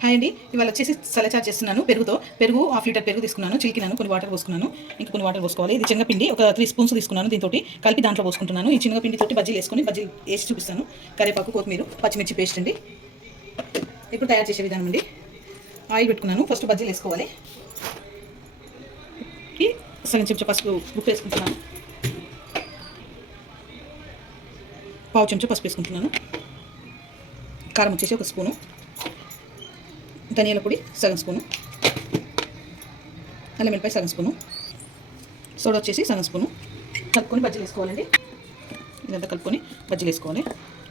Hi అండి, ఇవాళ వచ్చేసి సలచారు చేస్తున్నాను. పెరుగు హాఫ్ లీటర్ పెరుగు తీసుకున్నాను, చిలికినాను, కొన్ని వాటర్ పోసుకున్నాను. ఇంకా కొన్ని వాటర్ పోసుకోవాలి. ఇది శనగపిండి ఒక 3 స్పూన్స్ తీసుకున్నాను. దీంతో కలిపి దాంట్లో పోసుకుంటున్నాను. ఈ శనగపిండి తోటి బజ్జీలు వేసి చూపిస్తాను. కరివేపాకు, కొత్తిమీర, పచ్చిమిర్చి పేస్ట్ అండి. ఇప్పుడు తయారు చేసే విధానం అండి. ఆయిల్ పెట్టుకున్నాను. ఫస్ట్ బజ్జీలు వేసుకోవాలి. సగం చెంచా పసుపు ఉప్పు వేసుకుంటున్నాను. పావు చెంచా పసుపు వేసుకుంటున్నాను. కారం వచ్చేసి ఒక స్పూను, ధనియాల పొడి సగం స్పూను, అల్లం వెల్లిపాయ సగం స్పూను, సోడా వచ్చేసి సగం స్పూను. కలుపుకొని బజ్జీలు వేసుకోవాలండి. ఇదంతా కలుపుకొని బజ్జీలు వేసుకోవాలి.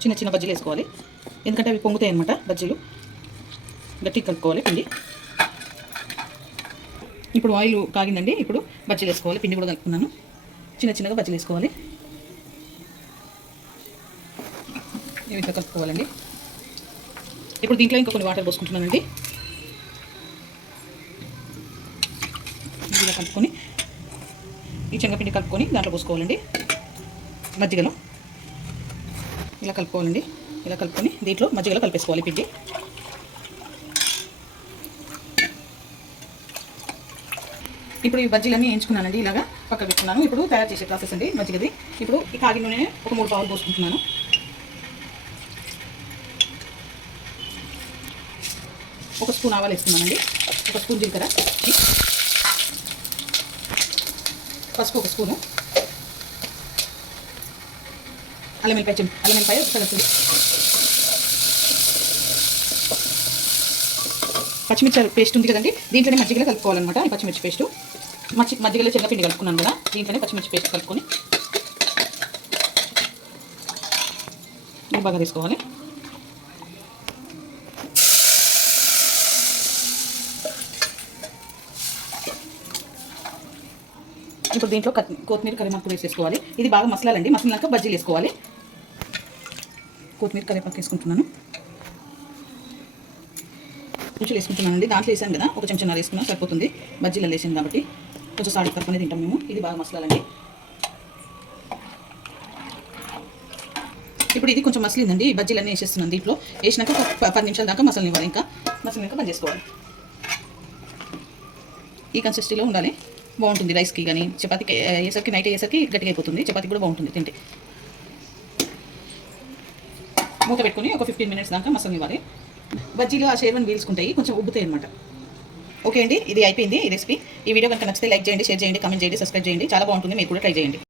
చిన్న చిన్న బజ్జీలు వేసుకోవాలి, ఎందుకంటే అవి పొంగుతాయి అన్నమాట. బజ్జీలు గట్టిగా కలుపుకోవాలి పిండి. ఇప్పుడు ఆయిల్ కాగిందండి. ఇప్పుడు బజ్జీలు వేసుకోవాలి. పిండి కూడా కలుపుకున్నాను. చిన్న చిన్నగా బజ్జీలు వేసుకోవాలి. ఇవి ఇట్లా కలుపుకోవాలండి. ఇప్పుడు దీంట్లో ఇంకా కొన్ని వాటర్ పోసుకుంటున్నానండి. ఇలా కలుపుకొని ఈ శనగపిండి కలుపుకొని దాంట్లో పోసుకోవాలండి. మజ్జిగలో ఇలా కలుపుకోవాలండి. ఇలా కలుపుకొని దీంట్లో మజ్జిగలో కలిపేసుకోవాలి పిండి. ఇప్పుడు ఈ బజ్జీలన్నీ వేయించుకున్నానండి. ఇలాగా పక్కకు పెట్టుకున్నాను. ఇప్పుడు తయారు చేసే ప్రాసెస్ అండి మజ్జిగది. ఇప్పుడు ఈ కాగిన నూనె ఒక 3 పావులు పోసుకుంటున్నాను. ఒక స్పూన్ ఆవాలు వేస్తున్నానండి. ఒక స్పూన్ జీలకర్ర, పసుపు ఒక స్పూను, అల్లం వెల్లిపాయ సగం, పచ్చిమిర్చి పేస్ట్ ఉంది కదండి, దీంట్లోనే మజ్జిగలో కలుపుకోవాలన్నమాట. ఈ పచ్చిమిర్చి పేస్ట్ మజ్జిగలో శనగపిండి కలుపుకున్నాను కదా, దీంట్లోనే పచ్చిమిర్చి పేస్ట్ కలుపుకొని బాగా తీసుకోవాలి. ఇప్పుడు దీంట్లో కొత్తిమీర, కరివేపాకు వేసేసుకోవాలి. ఇది బాగా మసలాలండి. మసలాక బజ్జీలు వేసుకోవాలి. కొత్తిమీర, కరివేపాకు వేసుకుంటున్నాను. రుచులు వేసుకుంటున్నానండి. దాంట్లో వేసాను కదా, ఒక చెంచా వేసుకున్నా సరిపోతుంది. బజ్జీలలో వేసాను కాబట్టి కొంచెం సాల్ట్ కలుపుకొని తింటాం మేము. ఇది బాగా మసలాలండి. ఇప్పుడు ఇది కొంచెం మసలిందండి. బజ్జీలన్నీ వేసేస్తున్నాను. దీంట్లో వేసినాక ఒక 10 నిమిషాల దాకా మసలనివ్వాలి. ఇంకా మసలినాక బంద్ చేసుకోవాలి. ఈ కన్సిస్టెన్సీలో ఉండాలి. బాగుంటుంది రైస్కి కానీ చపాతీకి అయ్యేసరికి, నైట్ అయ్యేసరికి గట్టిగా అయిపోతుంది. చపాతీ కూడా బాగుంటుంది తింటే. మూత పెట్టుకుని ఒక 15 మినిట్స్ దాకా మసలనివ్వాలి. బజ్జీలు ఆ షేర్వన్ వీల్చుకుంటాయి, కొంచెం ఉబ్బుతాయి అనమాట. ఓకే అండి, ఇది అయిపోయింది ఈ రెసిపీ. ఈ వీడియో కనుక నచ్చితే లైక్ చేయండి, షేర్ చేయండి, కామెంట్ చేయండి, సబ్స్క్రైబ్ చేయండి. చాలా బాగుంటుంది. మీరు కూడా ట్రై చేయండి.